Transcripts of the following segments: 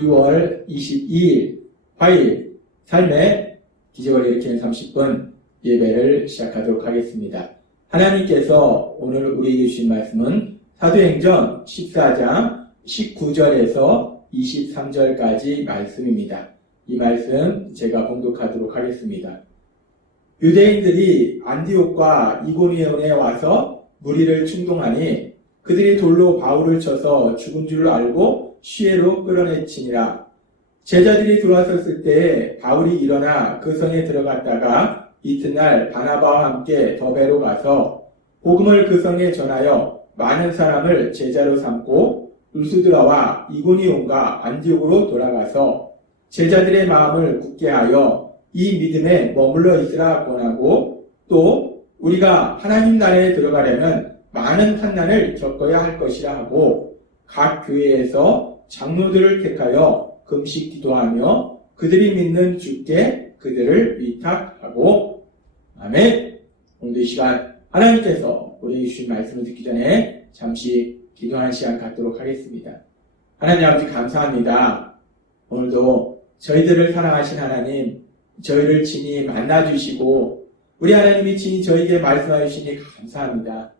2월 22일 화요일 삶의 기적을 일으키는 30분 예배를 시작하도록 하겠습니다. 하나님께서 오늘 우리에게 주신 말씀은 사도행전 14장 19절에서 23절까지 말씀입니다. 이 말씀 제가 봉독하도록 하겠습니다. 유대인들이 안디옥과 이고니온에 와서 무리를 충동하니 그들이 돌로 바울을 쳐서 죽은 줄 알고 시외로 끌어내치니라. 제자들이 들어왔을 때에 바울이 일어나 그 성에 들어갔다가 이튿날 바나바와 함께 더베로 가서 복음을 그 성에 전하여 많은 사람을 제자로 삼고 루스드라와 이고니온과 안디옥으로 돌아가서 제자들의 마음을 굳게 하여 이 믿음에 머물러 있으라 권하고 또 우리가 하나님 나라에 들어가려면 많은 환난을 겪어야 할 것이라 하고 각 교회에서 장로들을 택하여 금식 기도하며 그들이 믿는 주께 그들을 위탁하고 아멘. 오늘 이 시간 하나님께서 우리에게 주신 말씀을 듣기 전에 잠시 기도하는 시간 갖도록 하겠습니다. 하나님 아버지 감사합니다. 오늘도 저희들을 사랑하신 하나님, 저희를 친히 만나주시고 우리 하나님이 친히 저에게 말씀하여 주시니 감사합니다.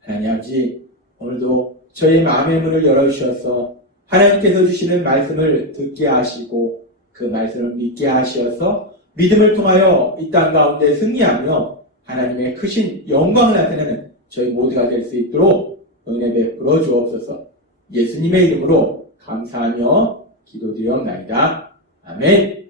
하나님 아버지 오늘도 저희 마음의 문을 열어주셔서 하나님께서 주시는 말씀을 듣게 하시고 그 말씀을 믿게 하셔서 믿음을 통하여 이 땅 가운데 승리하며 하나님의 크신 영광을 나타내는 저희 모두가 될 수 있도록 은혜 베풀어 주옵소서. 예수님의 이름으로 감사하며 기도드리옵나이다. 아멘.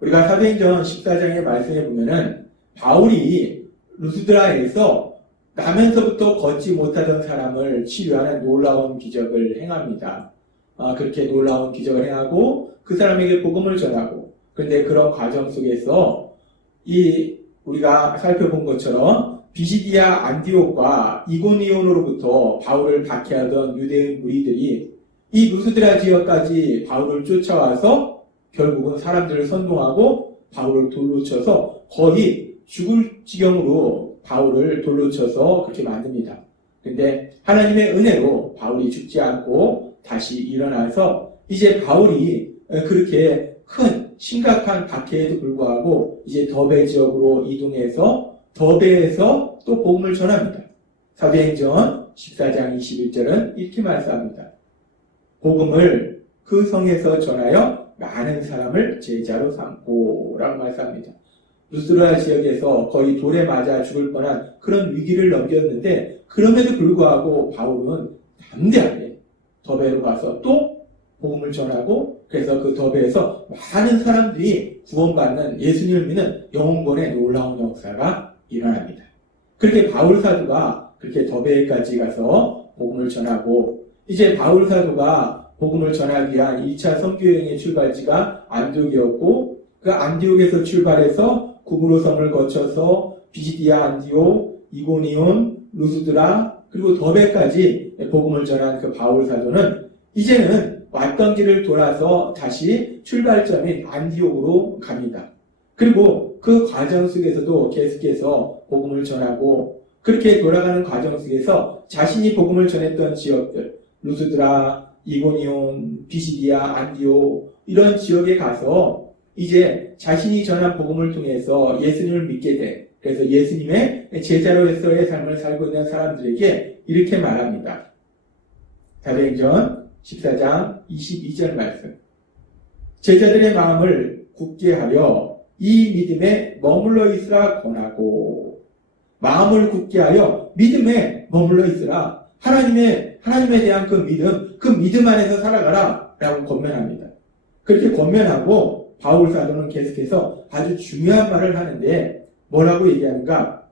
우리가 사도행전 14장의 말씀에 보면은 바울이 루스드라에서 나면서부터 걷지 못하던 사람을 치유하는 놀라운 기적을 행합니다. 그렇게 놀라운 기적을 행하고 그 사람에게 복음을 전하고 그런데 그런 과정 속에서 우리가 살펴본 것처럼 비시디아 안디옥과 이고니온으로부터 바울을 박해하던 유대인 무리들이 이 루스드라 지역까지 바울을 쫓아와서 결국은 사람들을 선동하고 바울을 돌로 쳐서 거의 죽을 지경으로 바울을 돌로 쳐서 그렇게 만듭니다. 그런데 하나님의 은혜로 바울이 죽지 않고 다시 일어나서 이제 바울이 그렇게 큰 심각한 박해에도 불구하고 이제 더베 지역으로 이동해서 더베에서 또 복음을 전합니다. 사도행전 14장 21절은 이렇게 말씀합니다. 복음을 그 성에서 전하여 많은 사람을 제자로 삼고 라고 말씀합니다. 루스드라 지역에서 거의 돌에 맞아 죽을 뻔한 그런 위기를 넘겼는데 그럼에도 불구하고 바울은 담대하게 더베로 가서 또 복음을 전하고 그래서 그 더베에서 많은 사람들이 구원받는 예수님을 믿는 영혼권의 놀라운 역사가 일어납니다. 그렇게 바울 사도가 그렇게 더베까지 가서 복음을 전하고 이제 바울 사도가 복음을 전하기 위한 2차 선교여행의 출발지가 안디옥이었고 그 안디옥에서 출발해서 구브로 섬을 거쳐서 비시디아 안디옥, 이고니온, 루스드라 그리고 더베까지 복음을 전한 그 바울 사도는 이제는 왔던 길을 돌아서 다시 출발점인 안디옥으로 갑니다. 그리고 그 과정 속에서도 계속해서 복음을 전하고 그렇게 돌아가는 과정 속에서 자신이 복음을 전했던 지역들 루스드라, 이고니온, 비시디아, 안디옥 이런 지역에 가서 이제 자신이 전한 복음을 통해서 예수님을 믿게 돼. 그래서 예수님의 제자로서의 삶을 살고 있는 사람들에게 이렇게 말합니다. 사도행전 14장 22절 말씀. 제자들의 마음을 굳게 하여 이 믿음에 머물러 있으라 권하고 마음을 굳게 하여 믿음에 머물러 있으라. 하나님에 대한 그 믿음 안에서 살아가라 라고 권면합니다. 그렇게 권면하고 바울 사도는 계속해서 아주 중요한 말을 하는데 뭐라고 얘기하는가?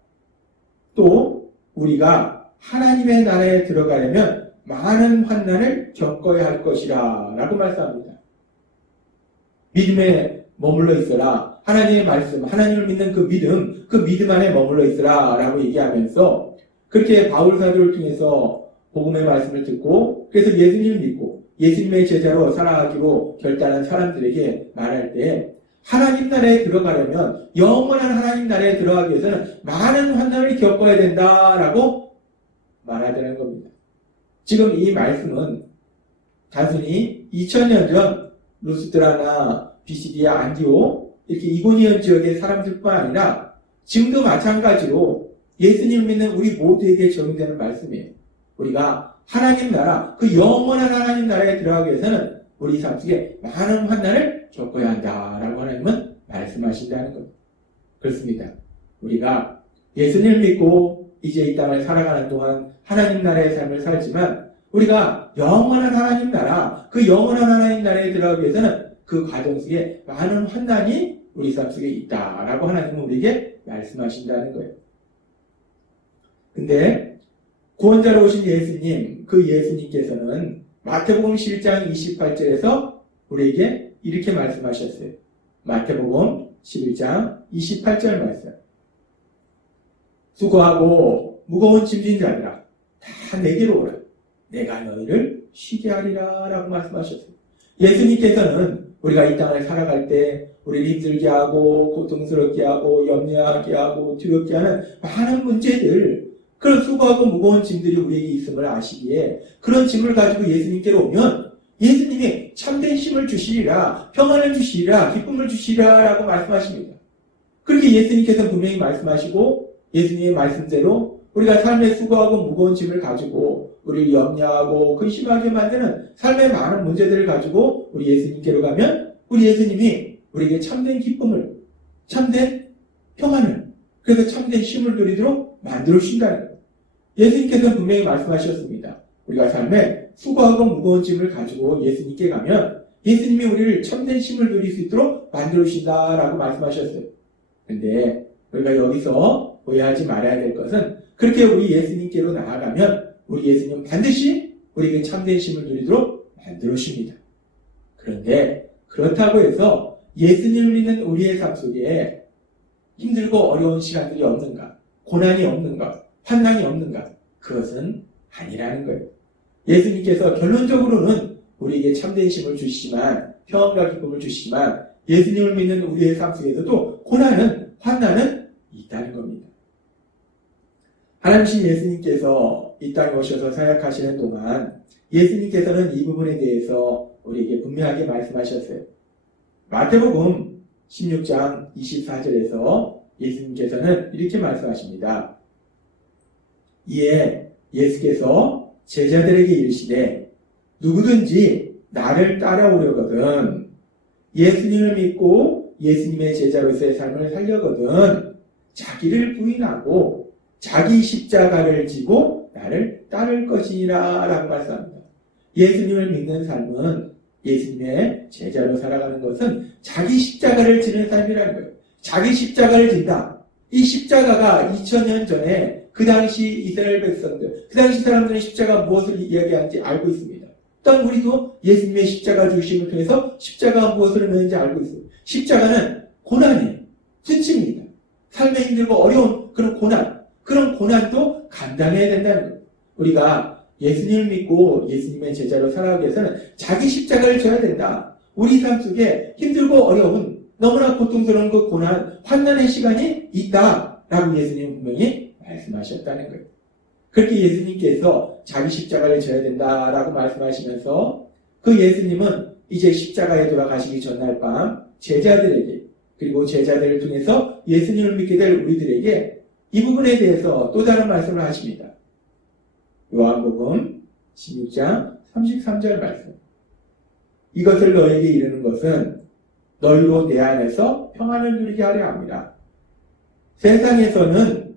또 우리가 하나님의 나라에 들어가려면 많은 환난을 겪어야 할 것이라 라고 말씀합니다. 믿음에 머물러 있어라. 하나님의 말씀, 하나님을 믿는 그 믿음 안에 머물러 있어라 라고 얘기하면서 그렇게 바울 사도를 통해서 복음의 말씀을 듣고 그래서 예수님을 믿고 예수님의 제자로 살아가기로 결단한 사람들에게 말할 때 하나님 나라에 들어가려면 영원한 하나님 나라에 들어가기 위해서는 많은 환난을 겪어야 된다라고 말하자는 겁니다. 지금 이 말씀은 단순히 2000년 전 루스드라나 비시디아 안디오 이렇게 이고니온 지역의 사람들뿐만 아니라 지금도 마찬가지로 예수님 믿는 우리 모두에게 적용되는 말씀이에요. 우리가 하나님 나라, 그 영원한 하나님 나라에 들어가기 위해서는 우리 삶 속에 많은 환난을 겪어야 한다라고 하나님은 말씀하신다는 것. 그렇습니다. 우리가 예수님을 믿고 이제 이 땅을 살아가는 동안 하나님 나라의 삶을 살지만 우리가 영원한 하나님 나라, 그 영원한 하나님 나라에 들어가기 위해서는 그 과정 속에 많은 환난이 우리 삶 속에 있다라고 하나님은 우리에게 말씀하신다는 거예요. 근데 구원자로 오신 예수님, 그 예수님께서는 마태복음 11장 28절에서 우리에게 이렇게 말씀하셨어요. 마태복음 11장 28절 말씀. 수고하고 무거운 짐진 자들아 다 내게로 오라. 내가 너희를 쉬게 하리라 라고 말씀하셨어요. 예수님께서는 우리가 이 땅을 살아갈 때 우리를 힘들게 하고 고통스럽게 하고 염려하게 하고 두렵게 하는 많은 문제들, 그런 수고하고 무거운 짐들이 우리에게 있음을 아시기에 그런 짐을 가지고 예수님께로 오면 예수님이 참된 힘을 주시리라, 평안을 주시리라, 기쁨을 주시리라 라고 말씀하십니다. 그렇게 예수님께서는 분명히 말씀하시고 예수님의 말씀대로 우리가 삶의 수고하고 무거운 짐을 가지고 우리를 염려하고 근심하게 만드는 삶의 많은 문제들을 가지고 우리 예수님께로 가면 우리 예수님이 우리에게 참된 기쁨을, 참된 평안을, 그래서 참된 힘을 누리도록 만들어 주신다는 거예요. 예수님께서는 분명히 말씀하셨습니다. 우리가 삶에 수고하고 무거운 짐을 가지고 예수님께 가면 예수님이 우리를 참된 힘을 누릴 수 있도록 만들어 주신다라고 말씀하셨어요. 근데 우리가 여기서 오해하지 말아야 될 것은 그렇게 우리 예수님께로 나아가면 우리 예수님은 반드시 우리에게 참된 힘을 누리도록 만들어 주십니다. 그런데 그렇다고 해서 예수님을 믿는 우리의 삶 속에 힘들고 어려운 시간들이 없는가, 고난이 없는가, 환난이 없는가, 그것은 아니라는 거예요. 예수님께서 결론적으로는 우리에게 참된 힘을 주시지만, 평안과 기쁨을 주시지만 예수님을 믿는 우리의 삶 속에서도 고난은, 환난은 있다는 겁니다. 하나님이신 예수님께서 이 땅에 오셔서 사역하시는 동안 예수님께서는 이 부분에 대해서 우리에게 분명하게 말씀하셨어요. 마태복음 16장 24절에서 예수님께서는 이렇게 말씀하십니다. 이에 예수께서 제자들에게 이르시되 누구든지 나를 따라오려거든 예수님을 믿고 예수님의 제자로서의 삶을 살려거든 자기를 부인하고 자기 십자가를 지고 나를 따를 것이니라 라고 말씀합니다. 예수님을 믿는 삶은, 예수님의 제자로 살아가는 것은 자기 십자가를 지는 삶이라는 거예요. 자기 십자가를 진다. 이 십자가가 2000년 전에 그 당시 이스라엘 백성들, 그 당시 사람들은 십자가 무엇을 이야기하는지 알고 있습니다. 또한 우리도 예수님의 십자가 주심을 통해서 십자가가 무엇을 의미하는지 알고 있어요. 십자가는 고난이에요. 수치입니다. 삶에 힘들고 어려운 그런 고난, 그런 고난도 감당해야 된다는 거예요. 우리가 예수님을 믿고 예수님의 제자로 살아가기 위해서는 자기 십자가를 져야 된다. 우리 삶 속에 힘들고 어려운 너무나 고통스러운 그 고난, 환난의 시간이 있다라고 예수님은 분명히 말씀하셨다는 거예요. 그렇게 예수님께서 자기 십자가를 져야 된다라고 말씀하시면서 그 예수님은 이제 십자가에 돌아가시기 전날 밤 제자들에게, 그리고 제자들을 통해서 예수님을 믿게 될 우리들에게 이 부분에 대해서 또 다른 말씀을 하십니다. 요한복음 16장 33절 말씀. 이것을 너에게 이르는 것은 너희로 내 안에서 평안을 누리게 하려 합니다. 세상에서는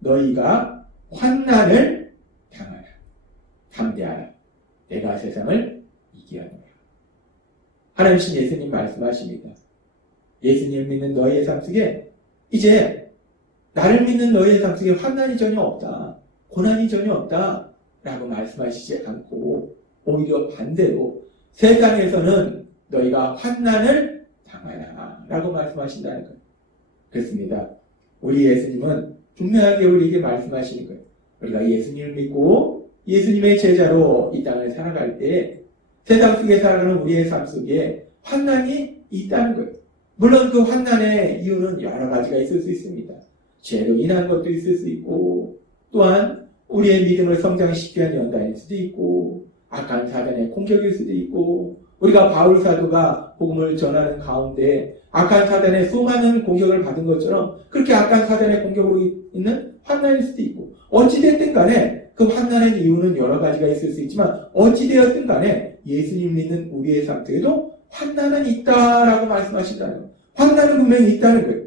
너희가 환난을 당하라. 담대하라. 내가 세상을 이기하노라. 하나님이신 예수님 말씀하십니다. 예수님을 믿는 너희의 삶 속에 이제 나를 믿는 너희의 삶 속에 환난이 전혀 없다. 고난이 전혀 없다. 라고 말씀하시지 않고 오히려 반대로 세상에서는 너희가 환난을 당하라. 라고 말씀하신다는 거예요. 그렇습니다. 우리 예수님은 분명하게 우리에게 말씀하시는 거예요. 우리가 예수님을 믿고 예수님의 제자로 이 땅을 살아갈 때 세상 속에 살아가는 우리의 삶 속에 환난이 있다는 거예요. 물론 그 환난의 이유는 여러 가지가 있을 수 있습니다. 죄로 인한 것도 있을 수 있고, 또한 우리의 믿음을 성장시키는 연단일 수도 있고, 악한 사단의 공격일 수도 있고, 우리가 바울 사도가 복음을 전하는 가운데 악한 사단의 수많은 공격을 받은 것처럼 그렇게 악한 사단의 공격으로 있는 환난일 수도 있고, 어찌됐든 간에 그 환난의 이유는 여러 가지가 있을 수 있지만 어찌되었든 간에 예수님 믿는 우리의 상태에도 환난은 있다라고 말씀하신다는 거예요. 환난은 분명히 있다는 거예요.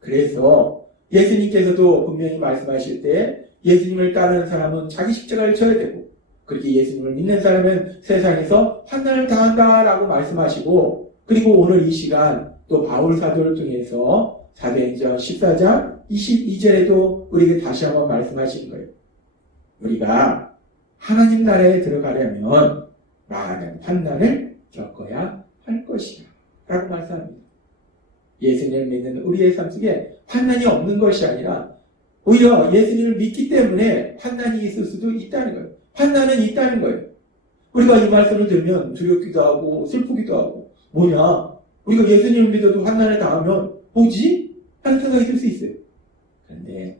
그래서 예수님께서도 분명히 말씀하실 때 예수님을 따르는 사람은 자기 십자가를 져야 되고, 그렇게 예수님을 믿는 사람은 세상에서 환난을 당한다라고 말씀하시고, 그리고 오늘 이 시간 또 바울 사도를 통해서 사도행전 14장 22절에도 우리에게 다시 한번 말씀하시는 거예요. 우리가 하나님 나라에 들어가려면 많은 환난을 겪어야 할 것이야 라고 말씀합니다. 예수님을 믿는 우리의 삶 속에 환난이 없는 것이 아니라 오히려 예수님을 믿기 때문에 환난이 있을 수도 있다는 거예요. 환난은 있다는 거예요. 우리가 이 말씀을 들으면 두렵기도 하고 슬프기도 하고, 뭐냐, 우리가 예수님을 믿어도 환난을 당하면 뭐지? 하는 생각이 들 수 있어요. 그런데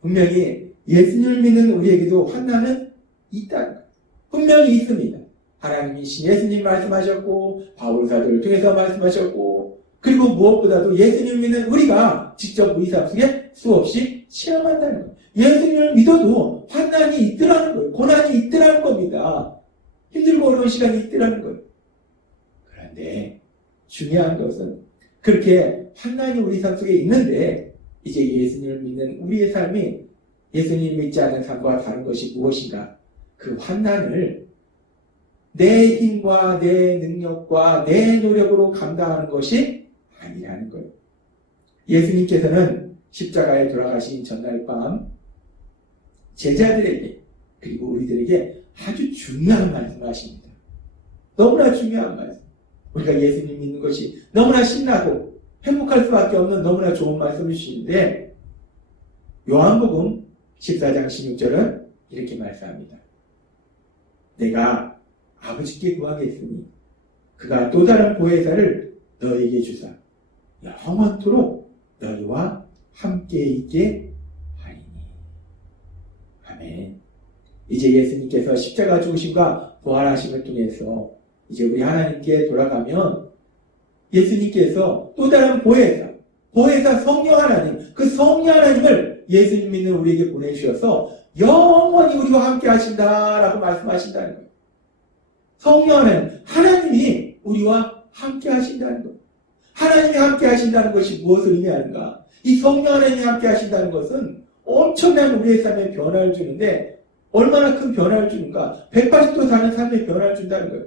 분명히 예수님을 믿는 우리에게도 환난은 있다는 거예요. 분명히 있습니다. 하나님이신 예수님 말씀하셨고, 바울 사도를 통해서 말씀하셨고, 그리고 무엇보다도 예수님을 믿는 우리가 직접 우리 삶 속에 수없이 체험한다는 거예요. 예수님을 믿어도 환난이 있더라는 거예요. 고난이 있더라는 겁니다. 힘들고 어려운 시간이 있더라는 거예요. 그런데 중요한 것은 그렇게 환난이 우리 삶 속에 있는데 이제 예수님을 믿는 우리의 삶이 예수님을 믿지 않는 삶과 다른 것이 무엇인가? 그 환난을 내 힘과 내 능력과 내 노력으로 감당하는 것이 아니라는 거예요. 예수님께서는 십자가에 돌아가신 전날 밤 제자들에게 그리고 우리들에게 아주 중요한 말씀을 하십니다. 너무나 중요한 말씀. 우리가 예수님 믿는 것이 너무나 신나고 행복할 수밖에 없는 너무나 좋은 말씀을 주시는데, 요한복음 14장 16절은 이렇게 말씀합니다. 내가 아버지께 구하겠으니 그가 또 다른 보혜사를 너에게 주사 영원토록 너희와 함께 있게 하리니. 아멘. 이제 예수님께서 십자가 죽으심과 부활하심을 통해서 이제 우리 하나님께 돌아가면 예수님께서 또 다른 보혜사 성령 하나님, 그 성령 하나님을 예수님 믿는 우리에게 보내주셔서 영원히 우리와 함께 하신다라고 말씀하신다는 거예요. 성령 하나님이 우리와 함께 하신다는 거예요. 하나님이 함께 하신다는 것이 무엇을 의미하는가? 이 성령 하나님이 함께 하신다는 것은 엄청난 우리의 삶에 변화를 주는데, 얼마나 큰 변화를 주는가? 180도 사는 삶에 변화를 준다는 거예요.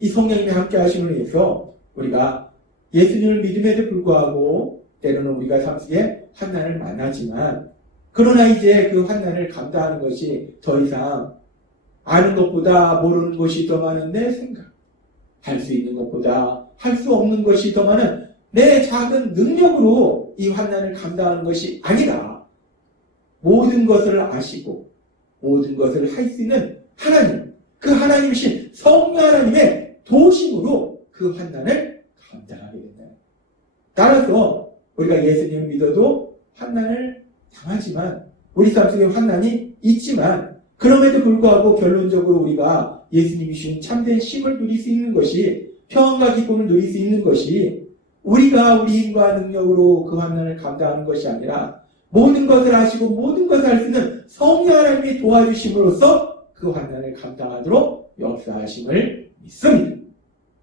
이 성령님이 함께 하심을 위해서 우리가 예수님을 믿음에도 불구하고 때로는 우리가 삶 속에 환난을 만나지만, 그러나 이제 그 환난을 감당하는 것이 더 이상 아는 것보다 모르는 것이 더 많은 내 생각, 할 수 있는 것보다 할 수 없는 것이 더 많은 내 작은 능력으로 이 환난을 감당하는 것이 아니라, 모든 것을 아시고 모든 것을 할 수 있는 하나님, 그 하나님이신 성령 하나님의 도심으로 그 환난을 감당하게 된다. 따라서 우리가 예수님을 믿어도 환난을 당하지만, 우리 삶 속에 환난이 있지만, 그럼에도 불구하고 결론적으로 우리가 예수님이 주신 참된 쉼을 누릴 수 있는 것이, 평안과 기쁨을 누릴 수 있는 것이 우리가 우리 힘과 능력으로 그 환난을 감당하는 것이 아니라, 모든 것을 아시고 모든 것을 할 수 있는 성령 하나님이 도와주심으로써 그 환난을 감당하도록 역사하심을 믿습니다.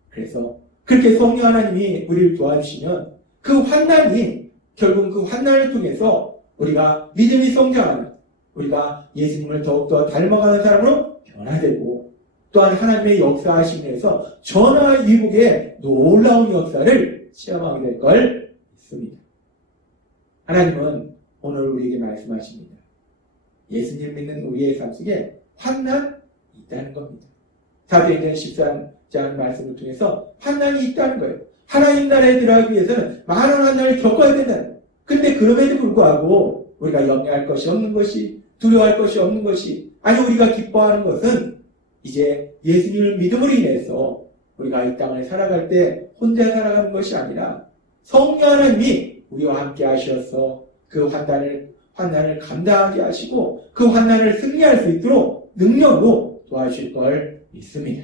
그래서 그렇게 성령 하나님이 우리를 도와주시면 그 환난이 결국 그 환난을 통해서 우리가 믿음이 성장하는, 우리가 예수님을 더욱더 닮아가는 사람으로 변화되고, 또한 하나님의 역사하심에서 전화위복의 놀라운 역사를 체험하게 될 걸 믿습니다. 하나님은 오늘 우리에게 말씀하십니다. 예수님 믿는 우리의 삶 속에 환난이 있다는 겁니다. 사도행전 13장 말씀을 통해서 환난이 있다는 거예요. 하나님 나라에 들어가기 위해서는 많은 환난을 겪어야 된다는 거예요. 근데 그럼에도 불구하고 우리가 염려할 것이 없는 것이, 두려워할 것이 없는 것이, 아니 우리가 기뻐하는 것은 이제 예수님을 믿음으로 인해서 우리가 이 땅을 살아갈 때 혼자 살아가는 것이 아니라 성령 하나님이 우리와 함께 하셔서 그 환난을 감당하게 하시고 그 환난을 승리할 수 있도록 능력으로 도와주실 걸 있습니다.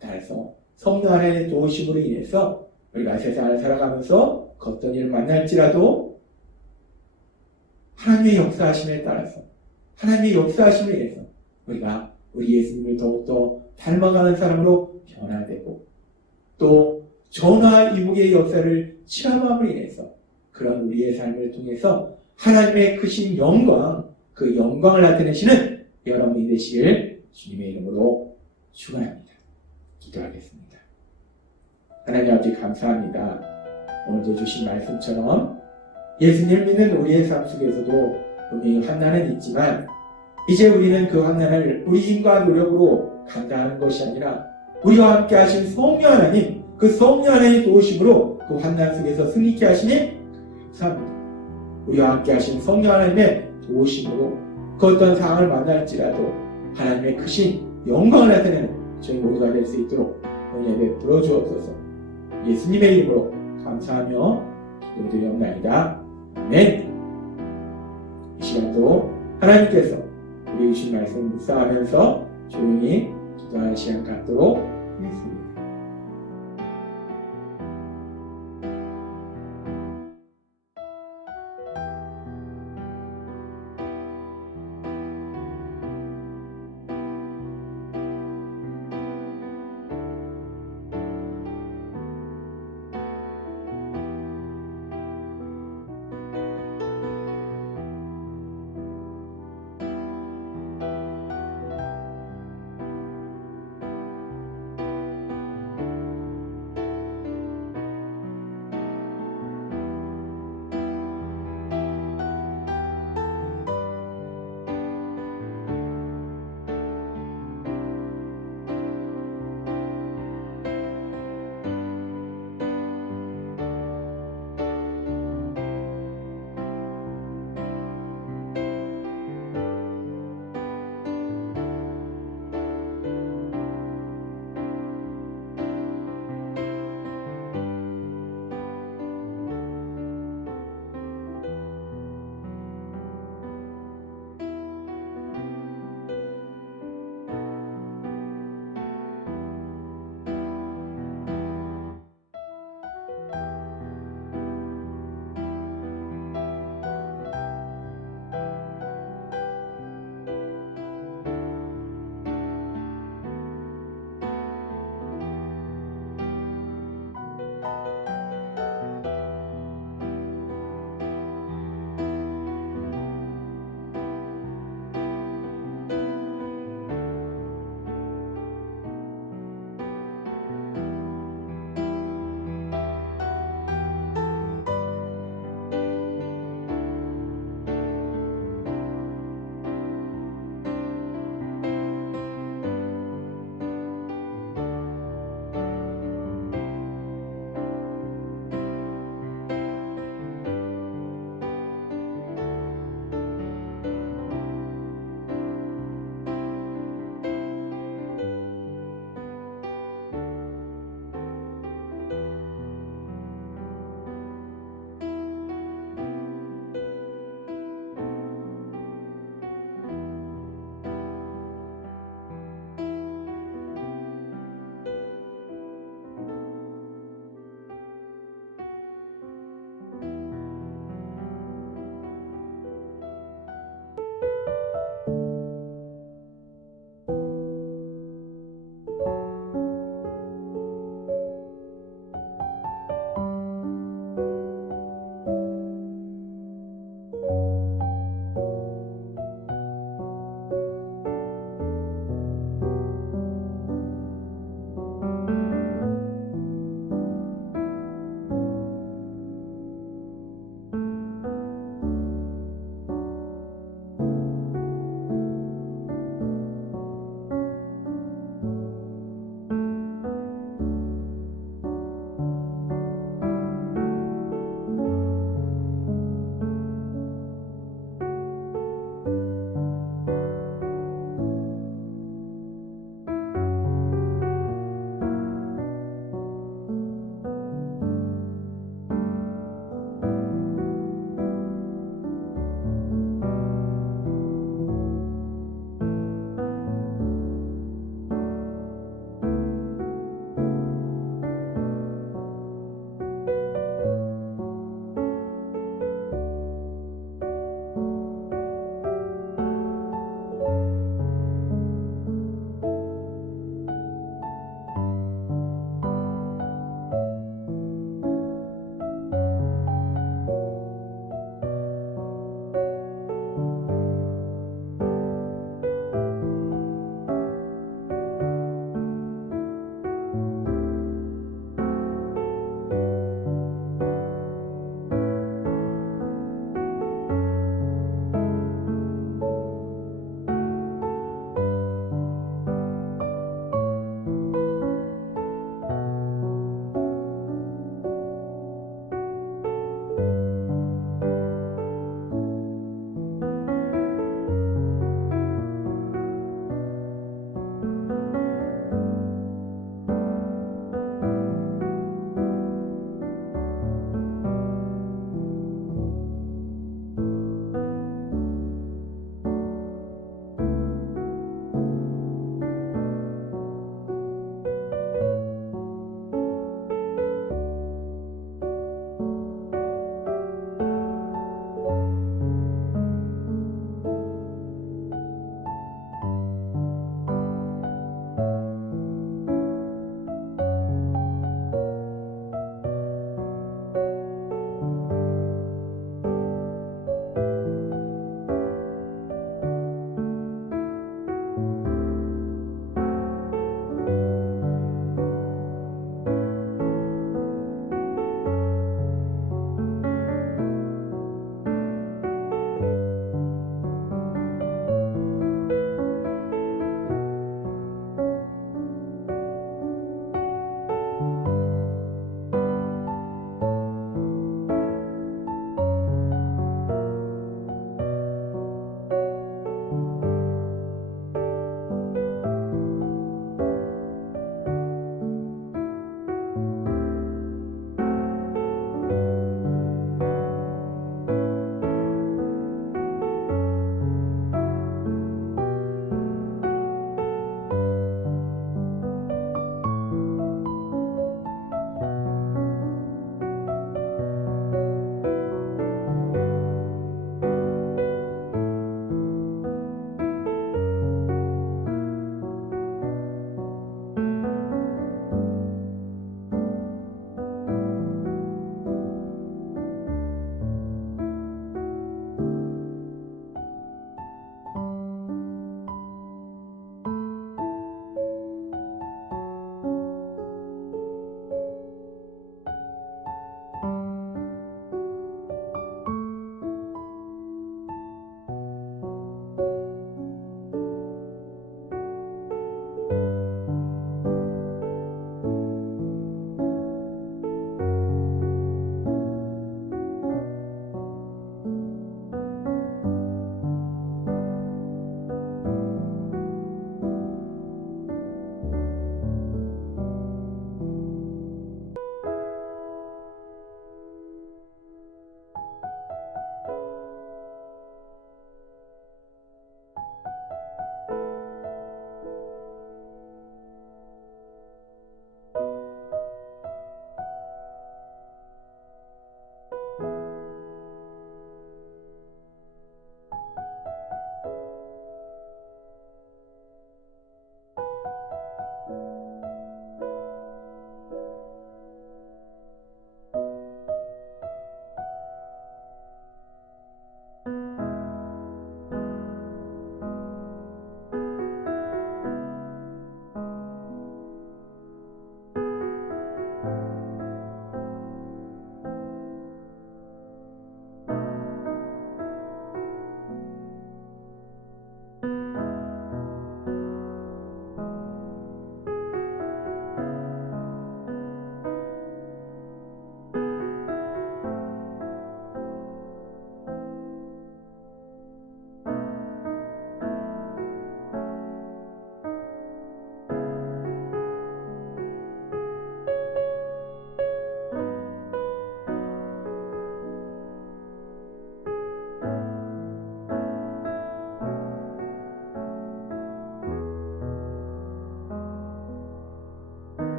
따라서 성령 하나님의 도우심으로 인해서 우리가 세상을 살아가면서 어떤 일을 만날지라도 하나님의 역사하심에 따라서 하나님의 역사하심을 위해서 우리가 우리 예수님을 더욱더 닮아가는 사람으로 변화되고 또 전화 이복의 역사를 체험함으로 인해서 그런 우리의 삶을 통해서 하나님의 크신 영광, 그 영광을 나타내시는 여러분이 되시길 주님의 이름으로 축원합니다. 기도하겠습니다. 하나님 아버지 감사합니다. 오늘도 주신 말씀처럼 예수님을 믿는 우리의 삶 속에서도 분명히 환난은 있지만 이제 우리는 그 환난을 우리 힘과 노력으로 감당하는 것이 아니라 우리와 함께 하신 성령 하나님, 그 성령 하나님의 도우심으로 그 환난 속에서 승리케 하시니 감사합니다. 우리와 함께 하신 성령 하나님의 도우심으로 그 어떤 상황을 만날지라도 하나님의 크신 영광을 나타내는 저희 모두가 될 수 있도록 오늘 예배 들어주옵소서. 예수님의 이름으로 감사하며 기도드리옵나이다. 아멘. 이 시간도 하나님께서 우리 주신 말씀을 묵상하면서 조용히 기도하는 시간 갖도록 하겠습니다.